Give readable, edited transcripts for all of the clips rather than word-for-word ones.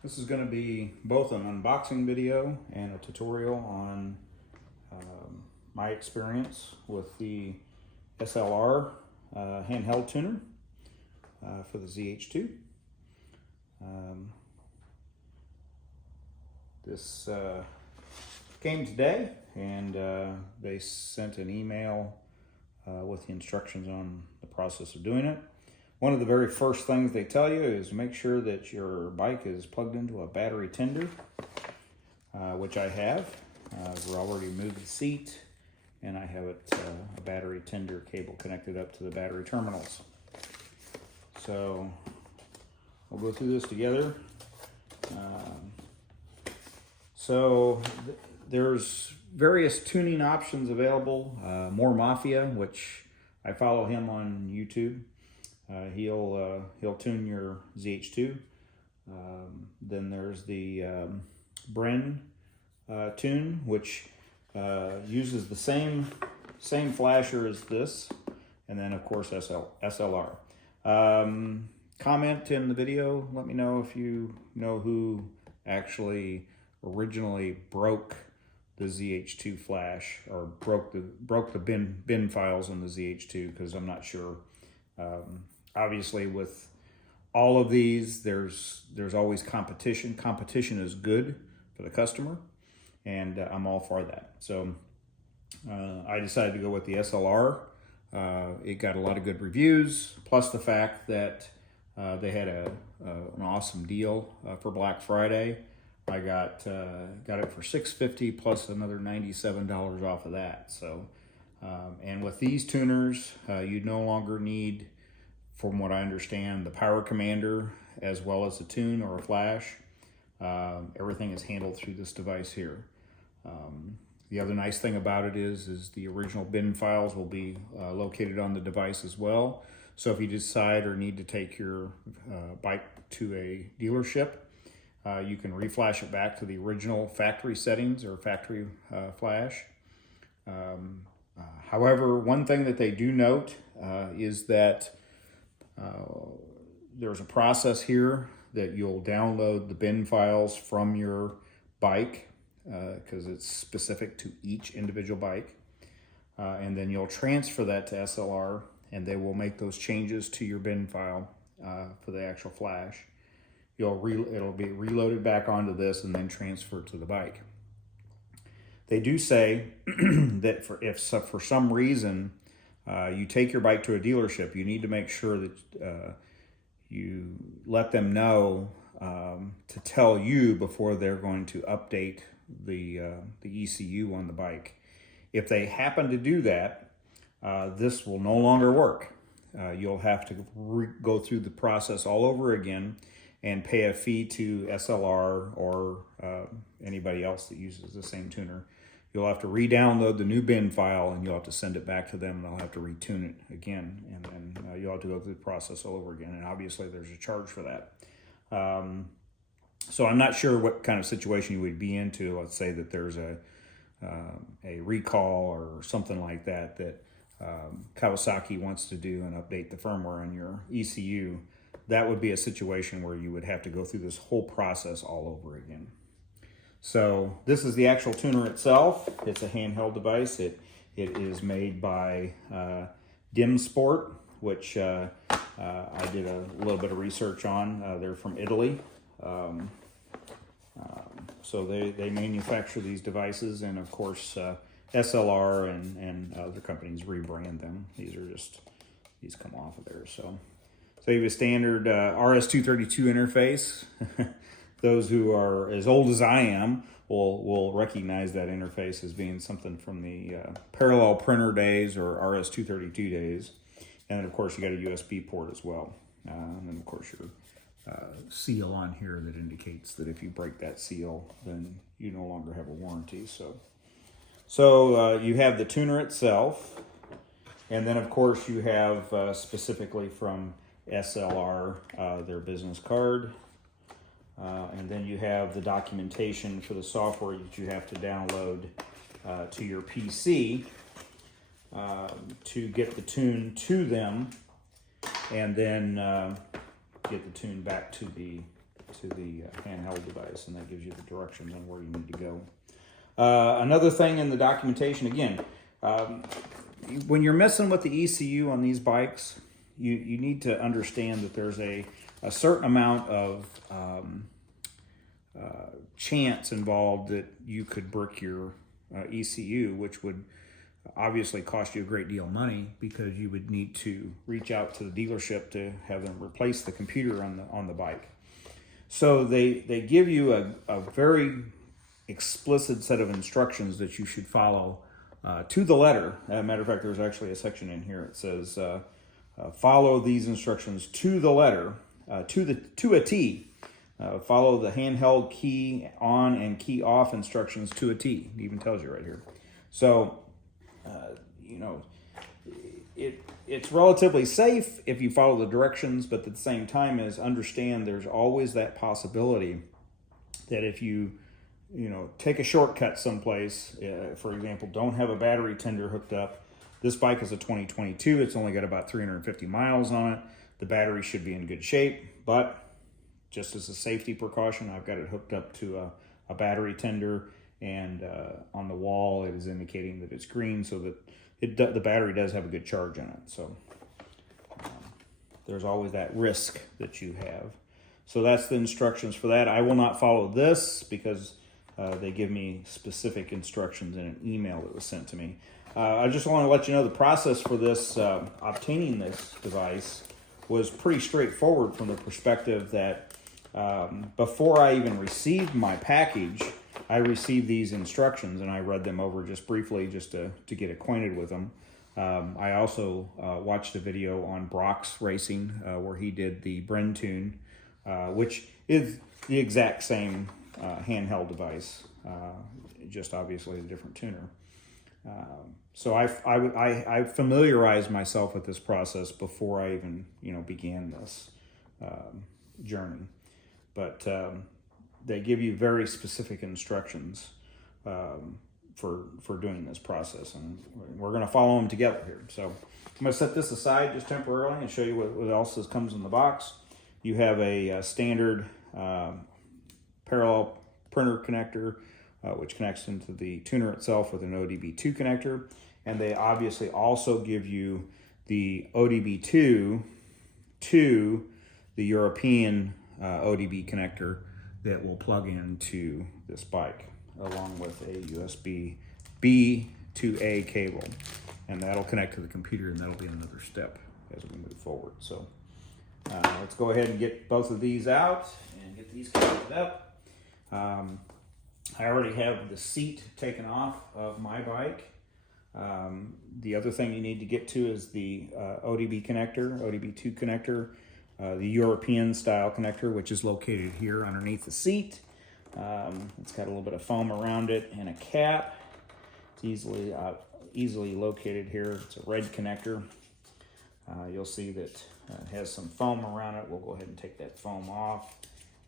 This is going to be both an unboxing video and a tutorial on my experience with the SLR handheld tuner for the ZH2. This came today, and they sent an email with the instructions on the process of doing it. One of the very first things they tell you is make sure that your bike is plugged into a battery tender, which I have. We're already moved the seat, and I have a battery tender cable connected up to the battery terminals. So we'll go through this together. There's various tuning options available. More Mafia, which I follow him on YouTube. He'll tune your ZH2. Then there's the Bren tune, which uses the same flasher as this, and then of course SLR. Comment in the video. Let me know if you know who actually originally broke the ZH2 flash, or broke the bin files in the ZH2, because I'm not sure. Obviously, with all of these, there's always competition. Competition is good for the customer, and I'm all for that. So I decided to go with the SLR. It got a lot of good reviews, plus the fact that they had an awesome deal for Black Friday. I got it for $650 plus another $97 off of that. So, and with these tuners, you no longer need, from what I understand, the power commander as well as a tune or a flash. Everything is handled through this device here. The other nice thing about it is the original bin files will be located on the device as well. So if you decide or need to take your bike to a dealership, you can reflash it back to the original factory settings or factory flash. However, one thing that they do note is that there's a process here that you'll download the bin files from your bike, because it's specific to each individual bike, and then you'll transfer that to SLR, and they will make those changes to your bin file for the actual flash. It'll be reloaded back onto this and then transferred to the bike. They do say that if for some reason you take your bike to a dealership, you need to make sure that you let them know to tell you before they're going to update the ECU on the bike. If they happen to do that, this will no longer work. You'll have to go through the process all over again and pay a fee to SLR or anybody else that uses the same tuner. You'll have to re-download the new bin file, and you'll have to send it back to them, and they'll have to retune it again, and then you'll have to go through the process all over again, and obviously there's a charge for that. So I'm not sure what kind of situation you would be into. Let's say that there's a recall or something like that Kawasaki wants to do and update the firmware on your ECU. That would be a situation where you would have to go through this whole process all over again. So this is the actual tuner itself. It's a handheld device. It is made by Dim Sport, which I did a little bit of research on. They're from Italy. So they manufacture these devices, and of course SLR and other companies rebrand them. These come off of there. So you have a standard RS-232 interface. Those who are as old as I am will recognize that interface as being something from the parallel printer days or RS-232 days. And then of course you got a USB port as well. And then of course your seal on here that indicates that if you break that seal, then you no longer have a warranty. So you have the tuner itself, and then of course you have specifically from SLR their business card, and then you have the documentation for the software that you have to download to your PC to get the tune to them, and then get the tune back to the to the handheld device, and that gives you the directions on where you need to go. Another thing in the documentation, again, when you're messing with the ECU on these bikes, you need to understand that there's a certain amount of chance involved that you could brick your ECU, which would obviously cost you a great deal of money, because you would need to reach out to the dealership to have them replace the computer on the bike. So they give you a very explicit set of instructions that you should follow to the letter. As a matter of fact, there's actually a section in here that says follow these instructions to the letter, to a T. Follow the handheld key on and key off instructions to a T. It even tells you right here. So, you know, it's relatively safe if you follow the directions, but at the same time is understand there's always that possibility that if you take a shortcut someplace, for example, don't have a battery tender hooked up. This bike is a 2022. It's only got about 350 miles on it. The battery should be in good shape, but just as a safety precaution, I've got it hooked up to a battery tender, and on the wall it is indicating that it's green, so that the battery does have a good charge on it. So there's always that risk that you have. So that's the instructions for that. I will not follow this because they give me specific instructions in an email that was sent to me. I just want to let you know the process for this, obtaining this device, was pretty straightforward from the perspective that before I even received my package, I received these instructions and I read them over just briefly just to get acquainted with them. I also watched a video on Brock's Racing where he did the Bren Tune, which is the exact same handheld device, just obviously a different tuner. So I familiarized myself with this process before I even began this journey. But they give you very specific instructions for doing this process, and we're going to follow them together here. So I'm going to set this aside just temporarily and show you what else comes in the box. You have a standard parallel printer connector, which connects into the tuner itself with an ODB2 connector. And they obviously also give you the ODB2 to the European ODB connector that will plug into this bike, along with a USB-B to A cable. And that'll connect to the computer, and that'll be another step as we move forward. So let's go ahead and get both of these out and get these connected up. I already have the seat taken off of my bike. The other thing you need to get to is the ODB connector, ODB2 connector, the European style connector, which is located here underneath the seat. It's got a little bit of foam around it and a cap. It's easily located here. It's a red connector. You'll see that it has some foam around it. We'll go ahead and take that foam off,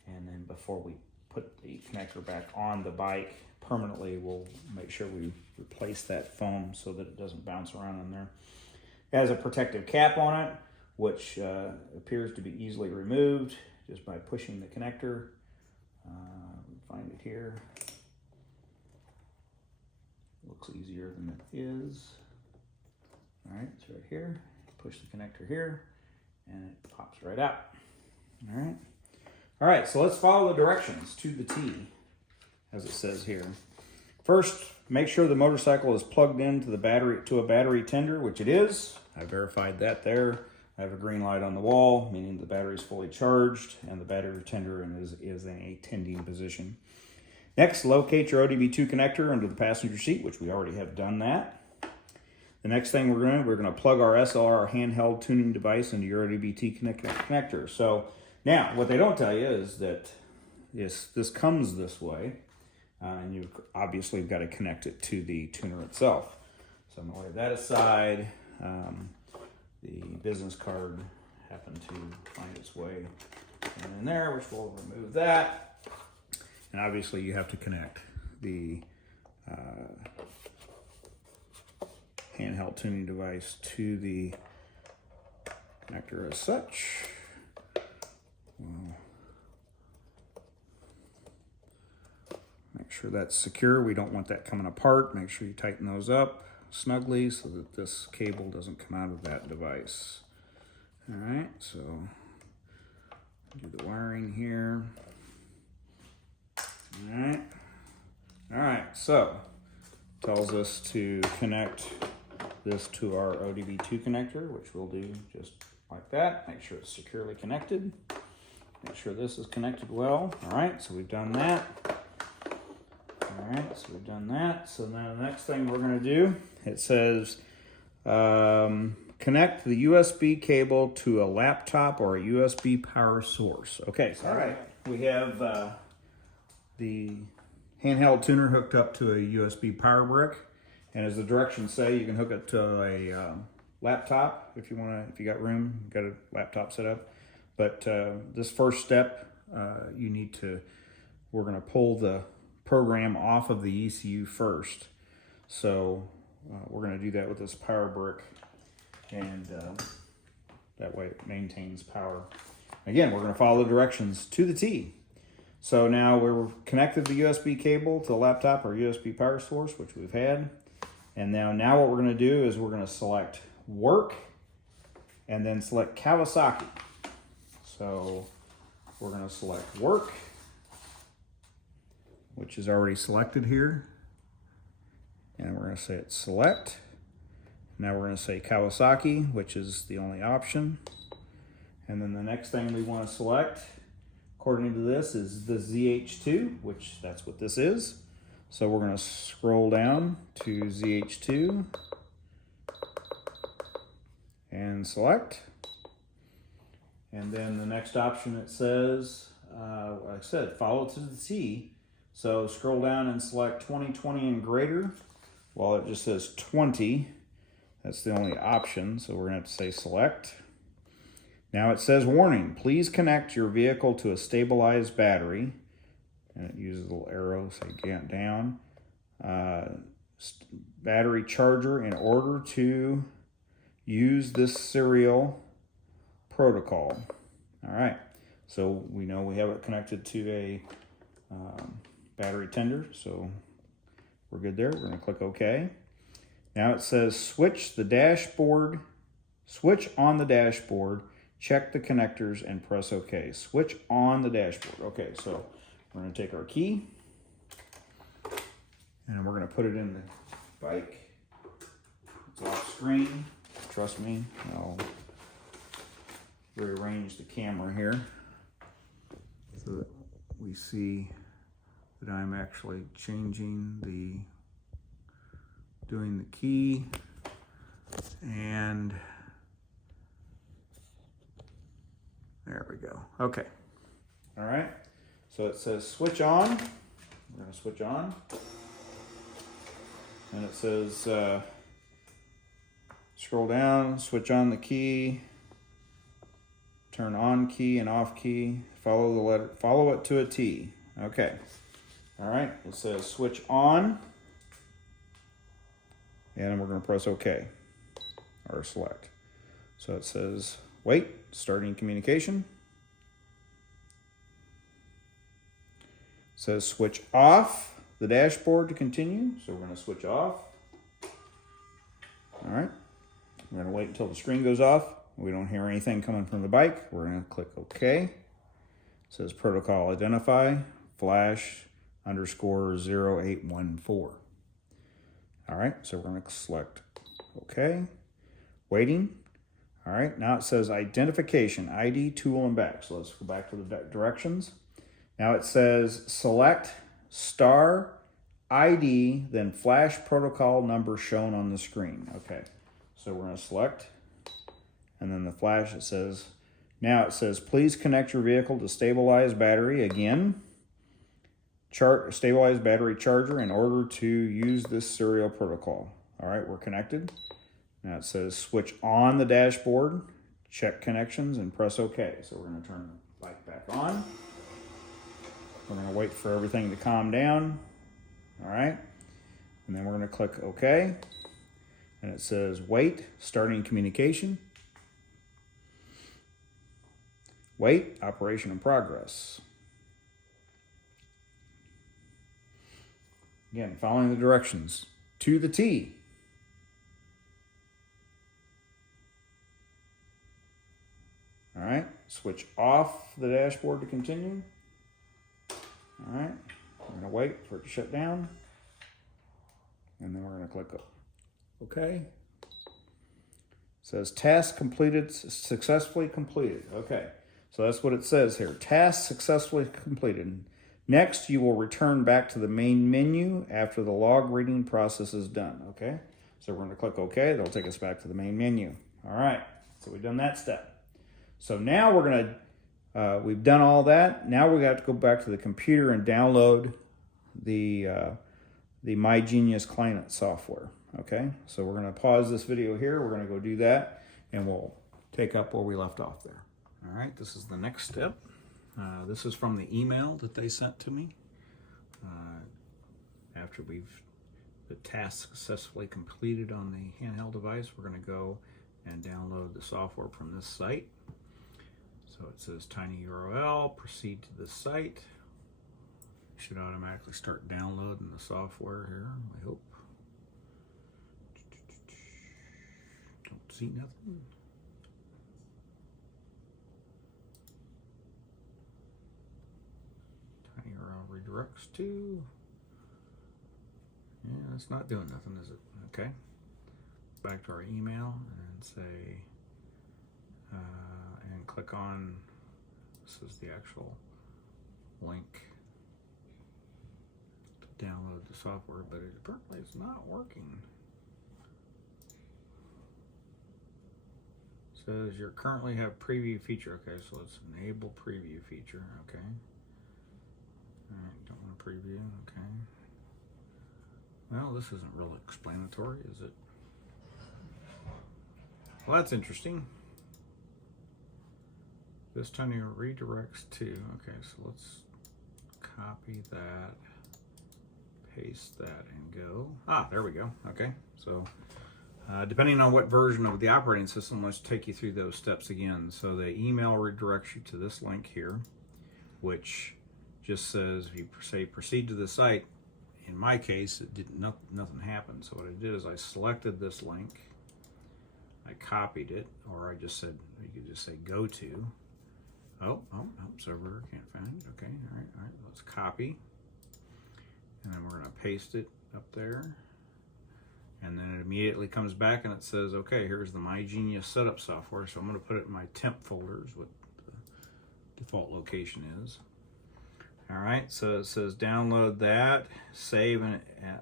and then before we put the connector back on the bike permanently, we'll make sure we replace that foam so that it doesn't bounce around in there. It has a protective cap on it, which appears to be easily removed just by pushing the connector. Find it here. Looks easier than it is. All right, it's right here. Push the connector here, and it pops right out. All right. All right, so let's follow the directions to the T, as it says here. First, make sure the motorcycle is plugged into a battery tender, which it is. I verified that there. I have a green light on the wall, meaning the battery is fully charged, and the battery tender is in a tending position. Next, locate your ODB2 connector under the passenger seat, which we already have done that. The next thing we're going to plug our SLR handheld tuning device into your ODB2 connector. So now, what they don't tell you is that this comes this way, and you've obviously got to connect it to the tuner itself. So I'm going to lay that aside. The business card happened to find its way in there, which we'll remove that. And obviously you have to connect the handheld tuning device to the connector as such. We'll Make sure that's secure. We don't want that coming apart. Make sure you tighten those up snugly so that this cable doesn't come out of that device. All right, so do the wiring here. All right, so tells us to connect this to our ODB2 connector, which we'll do just like that. Make sure it's securely connected. Make sure this is connected well. All right, so we've done that. All right, so we've done that. So now the next thing we're gonna do, it says connect the USB cable to a laptop or a USB power source. Okay, so all right, we have the handheld tuner hooked up to a USB power brick, and as the directions say, you can hook it to a laptop if you want to, if you got room, got a laptop set up. But this first step, we're going to pull the program off of the ECU first. So we're going to do that with this power brick, and that way it maintains power. Again, we're going to follow the directions to the T. So now we're connected the USB cable to the laptop or USB power source, which we've had. And now what we're going to do is we're going to select work and then select Kawasaki. So we're going to select work, which is already selected here. And we're going to say it's select. Now we're going to say Kawasaki, which is the only option. And then the next thing we want to select, according to this, is the ZH2, which that's what this is. So we're going to scroll down to ZH2 and select. And then the next option, it says, like I said, follow to the T. So scroll down and select 2020 and greater. Well, it just says 20. That's the only option, so we're going to have to say select. Now it says, warning, please connect your vehicle to a stabilized battery. And it uses a little arrow, so get down. Battery charger in order to use this serial protocol. All right, so we know we have it connected to a battery tender, so we're good there. We're gonna click OK. Now it says switch on the dashboard, check the connectors and press OK. Switch on the dashboard. Okay, so we're going to take our key and we're going to put it in the bike. It's off screen. Trust me, I'll rearrange the camera here so that we see that I'm actually doing the key, and there we go. Okay. All right. So it says switch on. We're going to switch on. And it says scroll down, switch on the key, turn on key and off key, follow it to a T. Okay. All right. It says switch on. And we're going to press OK or select. So it says wait, starting communication. It says switch off the dashboard to continue. So we're going to switch off. All right. We're going to wait until the screen goes off. We don't hear anything coming from the bike. We're going to click OK. It says protocol identify flash _0814. All right, so we're going to select OK. Waiting. All right, now it says identification, ID, tool, and back. So let's go back to the directions. Now it says select star ID, then flash protocol number shown on the screen. Okay, so we're going to select, and then the flash, now it says please connect your vehicle to stabilized battery again. Stabilized battery charger in order to use this serial protocol. All right, we're connected. Now it says switch on the dashboard, check connections, and press OK. So we're going to turn the bike back on. We're going to wait for everything to calm down. All right, and then we're going to click OK. And it says wait, starting communication. Wait, operation in progress. Again, following the directions to the T. All right, switch off the dashboard to continue. All right, we're gonna wait for it to shut down. And then we're gonna click OK. It says task completed, successfully completed. Okay, so that's what it says here. Task successfully completed. Next, you will return back to the main menu after the log reading process is done. Okay, so we're gonna click OK. That'll take us back to the main menu. All right, so we've done that step. So now we're gonna, we've done all that. Now we got to go back to the computer and download the MyGenius client software. Okay, so we're gonna pause this video here. We're gonna go do that, and we'll take up where we left off there. All right, this is the next step. This is from the email that they sent to me. After the task successfully completed on the handheld device, we're gonna go and download the software from this site. So it says tiny URL, proceed to the site. Should automatically start downloading the software here, I hope. Don't see nothing. Tiny URL redirects to. Yeah, it's not doing nothing, is it? Okay. Back to our email and say, and click on, this is the actual link to download the software, but it apparently is not working. It says you currently have preview feature. Okay, so let's enable preview feature. Okay. All right, don't want to preview. Okay. Well, this isn't real explanatory, is it? Well, that's interesting. This time it redirects to, okay, so let's copy that, paste that, and go. Ah, there we go. Okay, so depending on what version of the operating system, let's take you through those steps again. So the email redirects you to this link here, which just says if you say proceed to the site. In my case, it didn't, nothing happened. So what I did is I selected this link, I copied it, or I just said, you could just say go to. Oh, server can't find it. Okay, all right, let's copy. And then we're gonna paste it up there. And then it immediately comes back and it says, okay, here's the MyGenius setup software. So I'm gonna put it in my temp folders, what the default location is. All right, so it says download that, save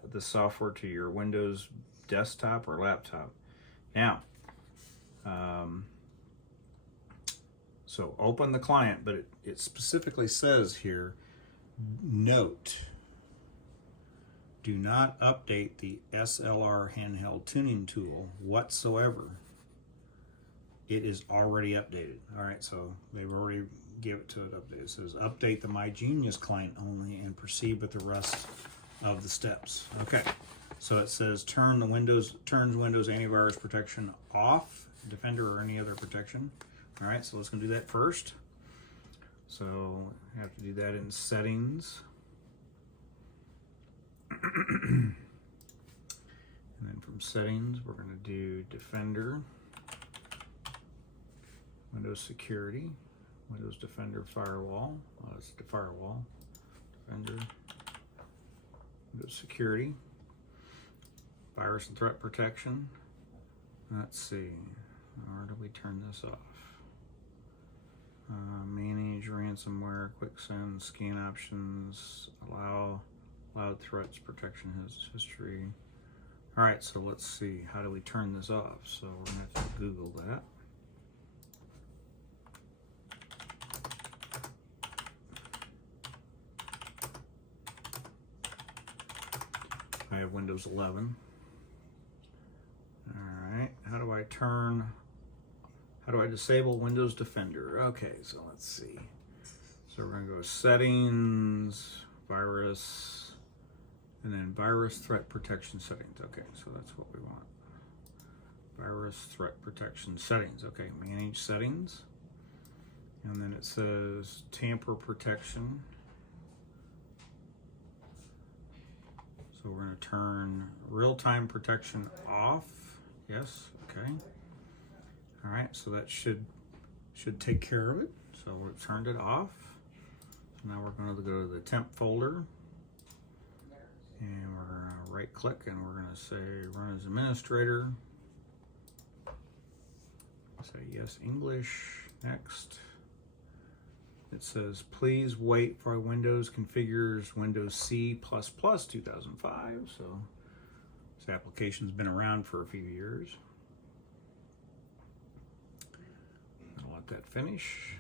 the software to your Windows desktop or laptop. Now, so open the client, but it specifically says here, note, do not update the SLR handheld tuning tool whatsoever. It is already updated. All right, so they've already give it to it update. It says update the MyGenius client only and proceed with the rest of the steps. Okay, so it says turns Windows antivirus protection off, Defender or any other protection. All right, so let's go do that first. So I have to do that in settings. And then from settings, we're going to do Defender, Windows Security, Windows Defender Firewall. Oh, it's the Firewall. Defender, Windows Security, Virus and Threat Protection. Let's see, where do we turn this off? Manage ransomware, quick send, scan options, allow loud threats, protection history. All right, so let's see, how do we turn this off? So we're gonna have to Google that. I have Windows 11. All right, how do I disable Windows Defender? Okay, so let's see. So we're gonna go settings, virus, and then virus threat protection settings. Okay, so that's what we want. Virus threat protection settings. Okay, manage settings. And then it says tamper protection. So So we're going to turn real-time protection off. Yes, okay. All right, so that should take care of it. So we've turned it off. Now we're going to go to the temp folder, and we're going to right click, and we're going to say run as administrator. Say yes, English. Next. It says please wait for Windows configures Windows C++ 2005. So this application's been around for a few years. I'll let that finish.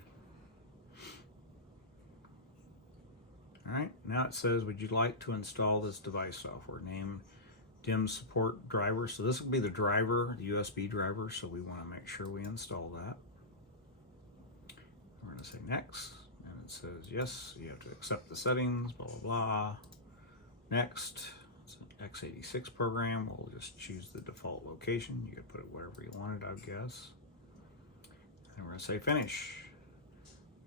All right, now it says, would you like to install this device software? Name DIM support driver. So this will be the driver, the USB driver, so we want to make sure we install that. We're going to say next, and it says yes, you have to accept the settings, blah, blah, blah. Next, it's an x86 program. We'll just choose the default location. You can put it wherever you want it, I guess. And we're going to say finish.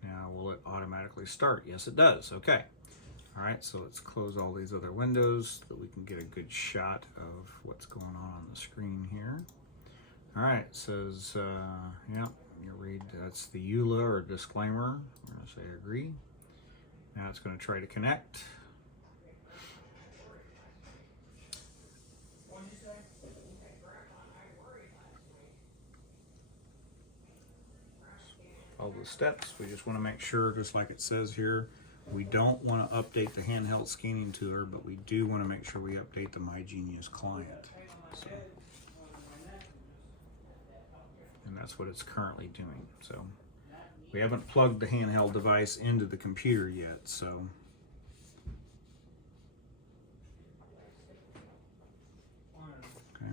Now, will it automatically start? Yes, it does. Okay. All right, so let's close all these other windows so that we can get a good shot of what's going on the screen here. All right, it says, yeah, you read, that's the EULA or disclaimer. We're going to say agree. Now it's going to try to connect. Follow the steps. We just want to make sure, just like it says here, we don't want to update the handheld scanning tool, but we do want to make sure we update the MyGenius client. So, and that's what it's currently doing. So we haven't plugged the handheld device into the computer yet. So, okay.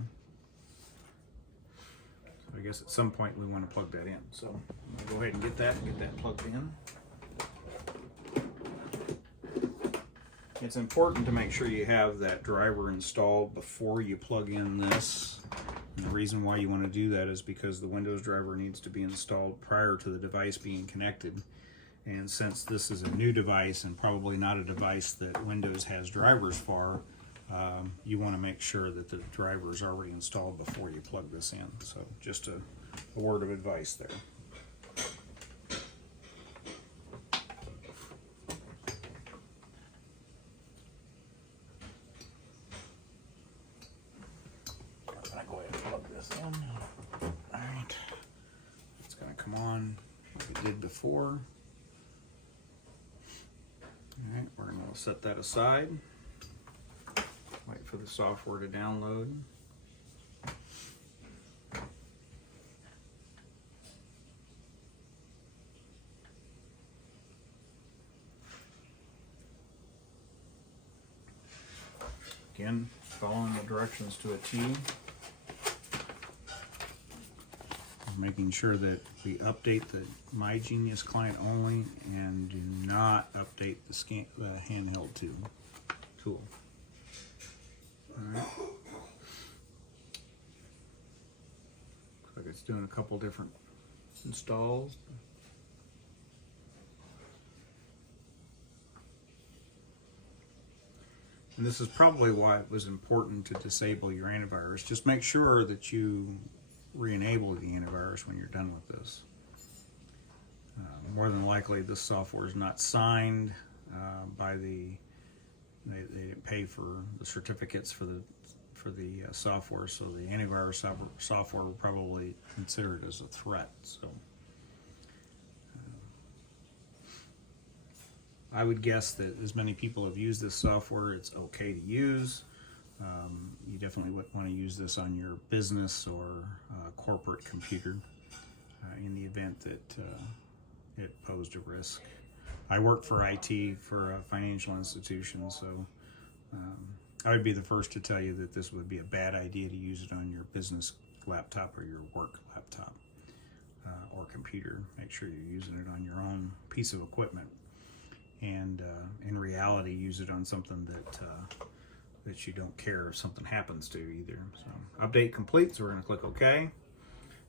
So I guess at some point we want to plug that in. So I'm gonna go ahead and get that plugged in. It's important to make sure you have that driver installed before you plug in this. And the reason why you want to do that is because the Windows driver needs to be installed prior to the device being connected. And since this is a new device and probably not a device that Windows has drivers for, you want to make sure that the driver is already installed before you plug this in. So just a word of advice there. Alright, it's going to come on like it did before. Alright, we're going to set that aside. Wait for the software to download. Again, following the directions to a T. Making sure that we update the MyGenius client only and do not update the handheld tool. All right. Looks like it's doing a couple different installs. And this is probably why it was important to disable your antivirus. Just make sure that you re-enable the antivirus when you're done with this. More than likely this software is not signed by they didn't pay for the certificates for the software, so the antivirus software will probably consider it as a threat. So I would guess that as many people have used this software, it's okay to use. You definitely would want to use this on your business or corporate computer in the event that it posed a risk. I work for IT for a financial institution, so I would be the first to tell you that this would be a bad idea to use it on your business laptop or your work laptop or computer. Make sure you're using it on your own piece of equipment, and in reality use it on something that you don't care if something happens to either. So update complete, so we're going to click OK.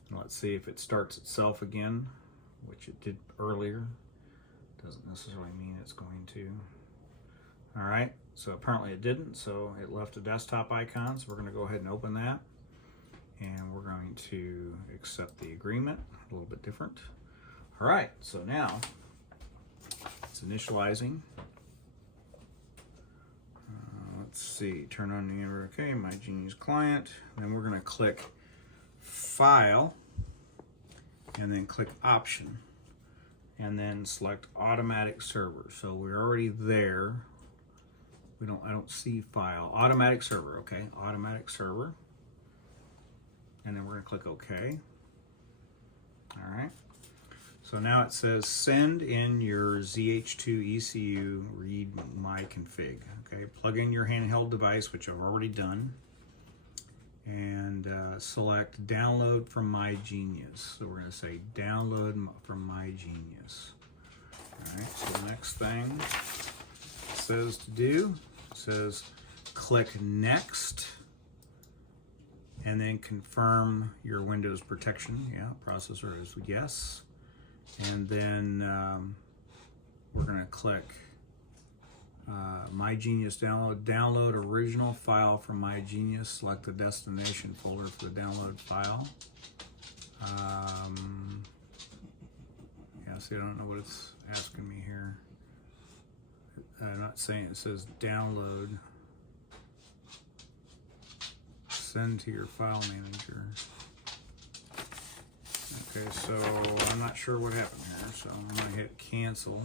And let's see if it starts itself again, which it did earlier. Doesn't necessarily mean it's going to. All right, so apparently it didn't, so it left a desktop icon. So we're going to go ahead and open that, and we're going to accept the agreement. A little bit different. All right, so now it's initializing. Let's see, turn on the okay, My Genius client. Then we're going to click File, and then click Option, and then select Automatic Server. So we're already there. I don't see File. Automatic Server, okay, Automatic Server. And then we're going to click OK. All right. So now it says send in your ZH2 ECU read my config. Okay, plug in your handheld device, which I've already done, and select download from My Genius. So we're going to say download from My Genius. All right, so the next thing it says to do, it says click next, and then confirm your Windows protection. Yeah, processor is yes. And then we're going to click My Genius download original file from My Genius. Select the destination folder for the download file. Yeah, see, I don't know what it's asking me here. I'm not saying it says download. Send to your file manager. Okay, so I'm not sure what happened here, so I'm going to hit cancel.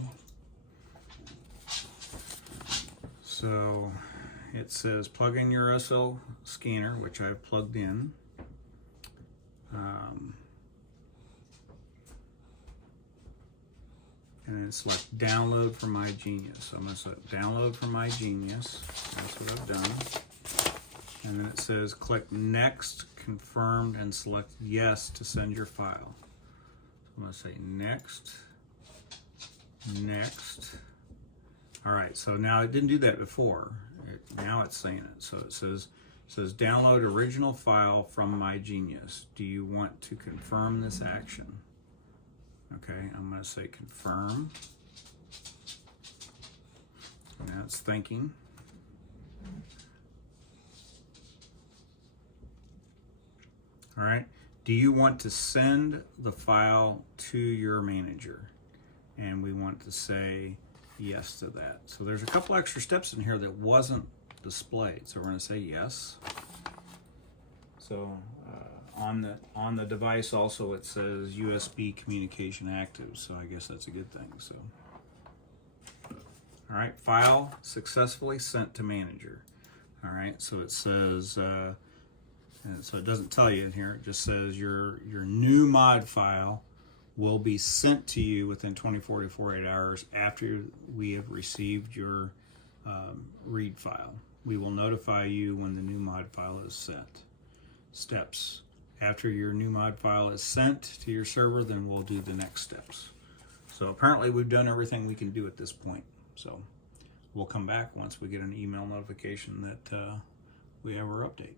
So it says plug in your SL scanner, which I've plugged in. And then select download from My Genius. So I'm going to select download from My Genius. That's what I've done. And then it says click next, confirmed, and select yes to send your file. So I'm going to say next, next. All right, so now it didn't do that before. Now it's saying it. So it says download original file from My Genius. Do you want to confirm this action? Okay, I'm going to say confirm. Now it's thinking. All right, do you want to send the file to your manager? And we want to say yes to that. So there's a couple extra steps in here that wasn't displayed. So we're going to say yes. So on the device also it says USB communication active. So I guess that's a good thing. So all right, file successfully sent to manager. All right, so it says. And so it doesn't tell you in here, it just says your new mod file will be sent to you within 24 to 48 hours after we have received your read file. We will notify you when the new mod file is sent. Steps. After your new mod file is sent to your server, then we'll do the next steps. So apparently we've done everything we can do at this point. So we'll come back once we get an email notification that we have our update.